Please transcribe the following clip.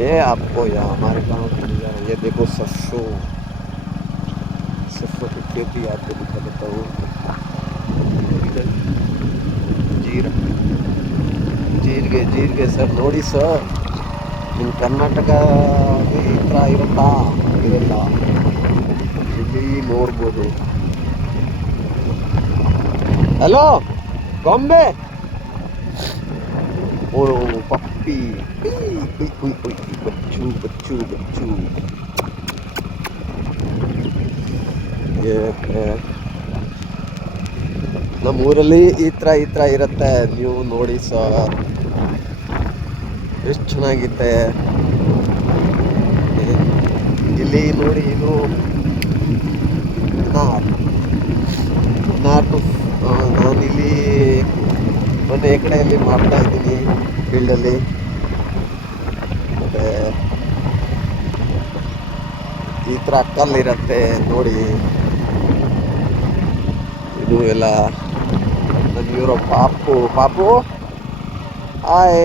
ये आपको या हमारे गांव के नज़ारा, ये देखो सरसों। सरसों की खेती आपको दिखा देता हूँ। इधर जीरा, ಜೀರಿಗೆ ಸರ್ ನೋಡಿ ಸರ್, ನಿಮ್ಮ ಕರ್ನಾಟಕದಲ್ಲಿ ಈ ಥರ ಇರುತ್ತಾ? ಇರಲ್ಲ. ಇಲ್ಲಿ ನೋಡ್ಬೋದು. ಹಲೋ ಗೊಂಬೆ, ಓ ಪಪ್ಪಿ, ಬಚ್ಚು ಬಚ್ಚು ಬಚ್ಚು. ನಮ್ಮೂರಲ್ಲಿ ಈ ಥರ ಇರುತ್ತೆ, ನೀವು ನೋಡಿ ಸರ್ ಎಷ್ಟು ಚೆನ್ನಾಗಿದೆ. ಇಲ್ಲಿ ನೋಡಿ, ಇದು ನಾನು ನಾನಿಲ್ಲಿ 1 ಎಕರೆಯಲ್ಲಿ ಮಾಡ್ತಾ ಇದ್ದೀನಿ ಫೀಲ್ಡಲ್ಲಿ. ಮತ್ತು ಈ ಥರ ಕಲ್ಲಿರುತ್ತೆ ನೋಡಿ. ಇದು ಎಲ್ಲ ನನ್ನ ಪಾಪು ಹಾಯ್.